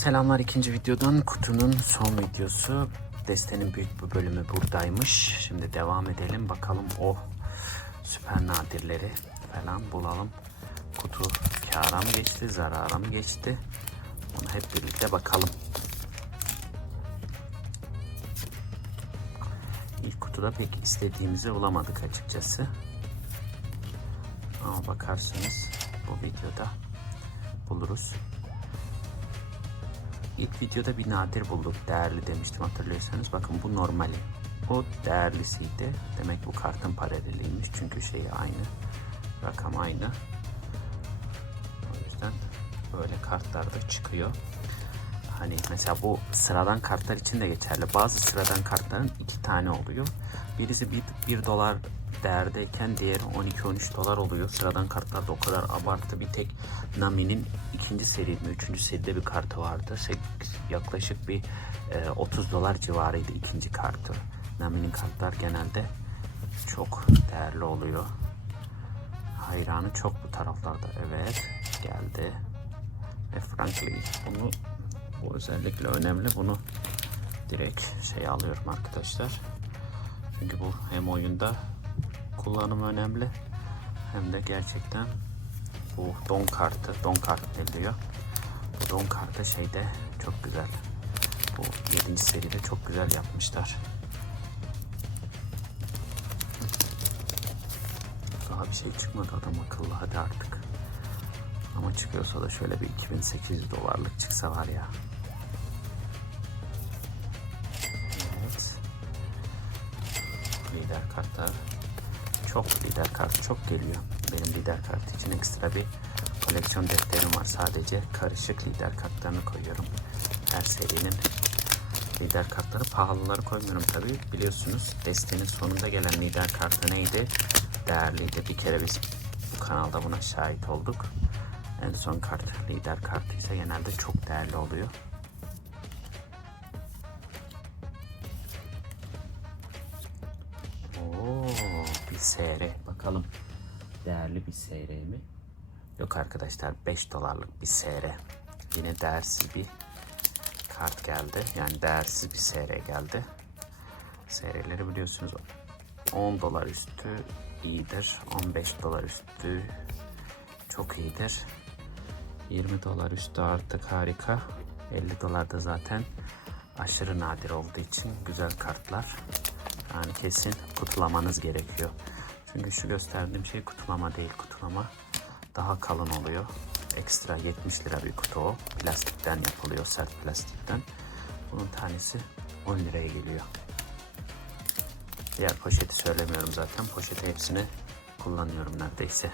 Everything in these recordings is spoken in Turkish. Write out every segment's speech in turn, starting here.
Selamlar ikinci videodan kutunun son videosu. Destenin büyük bir bölümü buradaymış. Şimdi devam edelim bakalım o süper nadirleri falan bulalım. Kutu kâra mı geçti, zarara mı geçti? Onu hep birlikte bakalım. İlk kutuda pek istediğimizi bulamadık açıkçası. Ama bakarsınız bu videoda buluruz. İlk videoda bir nadir bulduk. Değerli demiştim hatırlıyorsanız. Bakın bu normali. O değerlisiydi. Demek bu kartın paraleliymiş. Çünkü şeyi aynı. Rakam aynı. O yüzden böyle kartlar da çıkıyor. Hani mesela bu sıradan kartlar için de geçerli. Bazı sıradan kartların iki tane oluyor. Birisi 1, 1 dolar değerdeyken diğeri 12-13 dolar oluyor. Sıradan kartlarda o kadar abartı bir tek Nami'nin ikinci seri mi, üçüncü seride bir kartı vardı. Sek- Yaklaşık bir e, 30 dolar civarıydı ikinci kartı. Nami'nin kartlar genelde çok değerli oluyor. Hayranı çok bu taraflarda. Evet geldi. Ve Frankly bunu bu özellikle önemli. Bunu direkt şey alıyorum arkadaşlar. Çünkü bu hem oyunda kullanımı önemli hem de gerçekten bu don kartı, don kart deniliyor. Bu don kartı şeyde çok güzel. Bu 7. seride çok güzel yapmışlar. Daha bir şey çıkmadı adam akıllı hadi artık. Ama çıkıyorsa da şöyle bir 2800 dolarlık çıksa var ya. Evet. Lider kartlar. Çok lider kartı çok geliyor. Benim lider kartı için ekstra bir koleksiyon defterim var. Sadece karışık lider kartlarını koyuyorum. Her serinin lider kartları pahalıları koymuyorum tabi. Biliyorsunuz destenin sonunda gelen lider kartı neydi? Değerliydi. Bir kere biz bu kanalda buna şahit olduk. En son kart lider kartı ise genelde çok değerli oluyor. SR. Bakalım değerli bir SR mi? Yok arkadaşlar 5 dolarlık bir SR. Yine değersiz bir kart geldi. Yani değersiz bir SR geldi. SR'leri biliyorsunuz 10 dolar üstü iyidir. 15 dolar üstü çok iyidir. 20 dolar üstü artık harika. 50 dolar da zaten aşırı nadir olduğu için güzel kartlar. Yani kesin kutulamanız gerekiyor. Çünkü şu gösterdiğim şey kutulama değil. Kutulama daha kalın oluyor. Ekstra 70 lira bir kutu o. Plastikten yapılıyor, sert plastikten. Bunun tanesi 10 liraya geliyor. Diğer poşeti söylemiyorum zaten. Poşeti hepsini kullanıyorum neredeyse.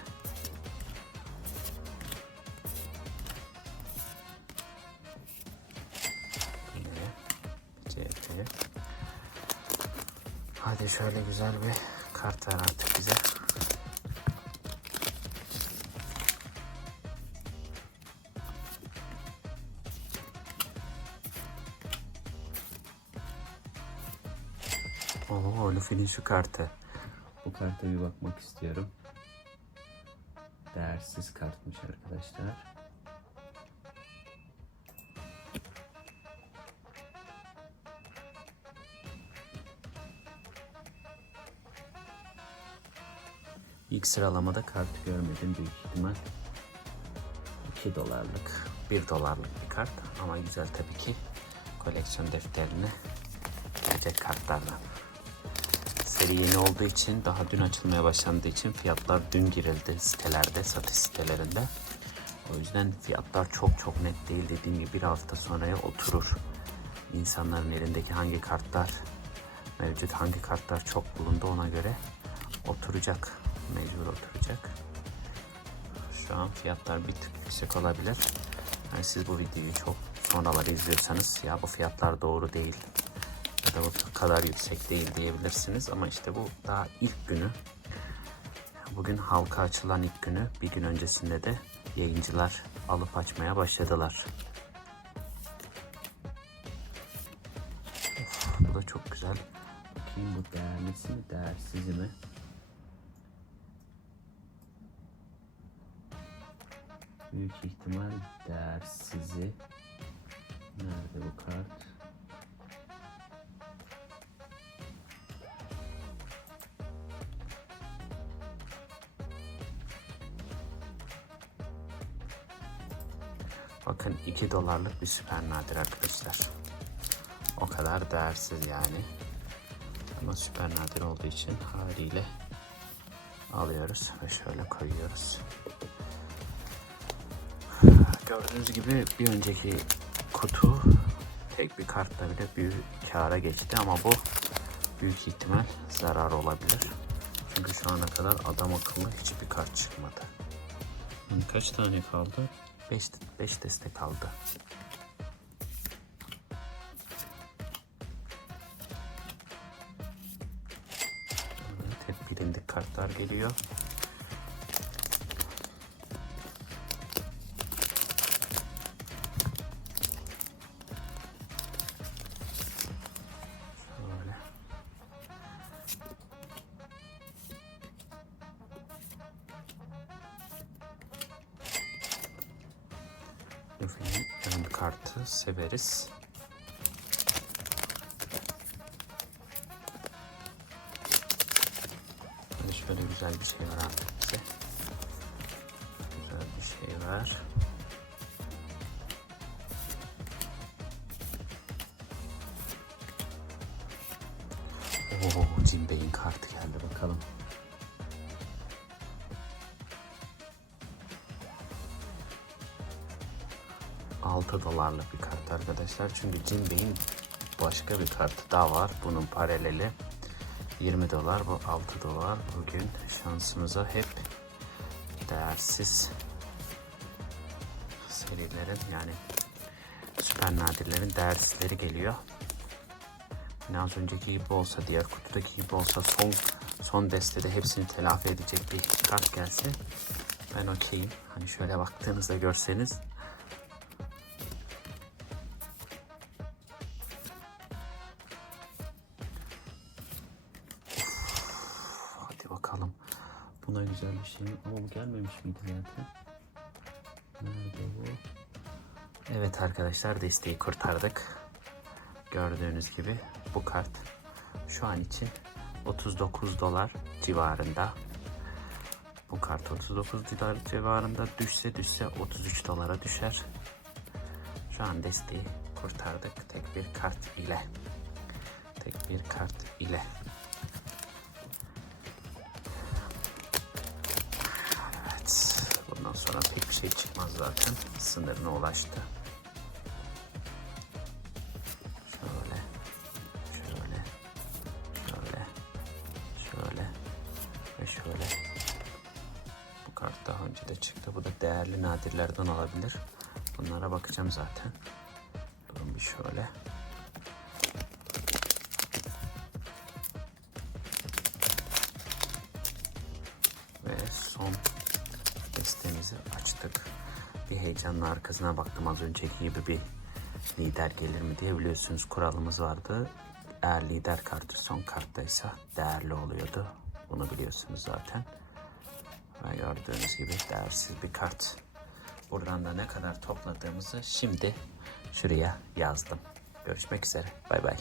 Hadi şöyle güzel bir kart ver artık bize. Oo, Luffy'nin şu kartı. Bu karta bir bakmak istiyorum. Değersiz kartmış arkadaşlar. İlk sıralamada kart görmedim büyük ihtimal. 2 dolarlık, 1 dolarlık bir kart ama güzel tabii ki koleksiyon defterine girecek kartlardan. Seri yeni olduğu için daha dün açılmaya başlandığı için fiyatlar dün girildi sitelerde, satış sitelerinde. O yüzden fiyatlar çok çok net değil dediğim gibi bir hafta sonraya oturur. İnsanların elindeki hangi kartlar mevcut, hangi kartlar çok bulundu ona göre oturacak. Mecbur oturacak. Şu an fiyatlar bir tık yüksek olabilir. Yani siz bu videoyu çok sonraları izliyorsanız ya bu fiyatlar doğru değil ya da bu kadar yüksek değil diyebilirsiniz ama işte bu daha ilk günü. Bugün halka açılan ilk günü. Bir gün öncesinde de yayıncılar alıp açmaya başladılar. Of, bu da çok güzel. Bakayım bu değerlisi mi değersiz mi? Büyük ihtimal değersizi bu kart. Bakın 2 dolarlık bir süper nadir arkadaşlar. O kadar değersiz yani. Ama süper nadir olduğu için haliyle alıyoruz ve şöyle koyuyoruz. Gördüğünüz gibi bir önceki kutu tek bir kartla bile büyük kâra geçti ama bu büyük ihtimal zarar olabilir. Çünkü şu ana kadar adam akıllı hiçbir kart çıkmadı. Yani kaç tane kaldı? 5 5 deste kaldı. Evet, hep bilindik kartlar geliyor. Luffy'nin ön kartı severiz. Hadi şöyle güzel bir şey var abi. Güzel bir şey var. Oo, Jim Bey'in kartı geldi bakalım. Altı dolarlık bir kart arkadaşlar. Çünkü Jim Bey'in başka bir kartı daha var. Bunun paraleli 20 dolar. Bu 6 dolar. Bugün şansımıza hep değersiz serilerin yani süper nadirlerin değersizleri geliyor. Yine az önceki gibi olsa, diğer kutudaki gibi olsa son son destede hepsini telafi edecek bir kart gelse ben okeyim. Hani şöyle baktığınızda görseniz mi? Ama bu gelmemiş miydi zaten? Nerede bu? Evet arkadaşlar desteği kurtardık. Gördüğünüz gibi bu kart şu an için 39 dolar civarında. Bu kart 39 dolar civarında düşse düşse 33 dolara düşer. Şu an desteği kurtardık tek bir kart ile. Tek bir kart ile. Bundan sonra pek bir şey çıkmaz zaten. Sınırına ulaştı. Şöyle. Şöyle. Şöyle. Şöyle. Ve şöyle. Bu kart daha önce de çıktı. Bu da değerli nadirlerden olabilir. Bunlara bakacağım zaten. Durun bir şöyle. Destemizi açtık. Bir heyecanla arkasına baktım az önceki gibi bir lider gelir mi diye biliyorsunuz kuralımız vardı. Eğer lider kartı son karttaysa değerli oluyordu. Bunu biliyorsunuz zaten. Ve gördüğünüz gibi değersiz bir kart. Buradan da ne kadar topladığımızı şimdi şuraya yazdım. Görüşmek üzere. Bay bay.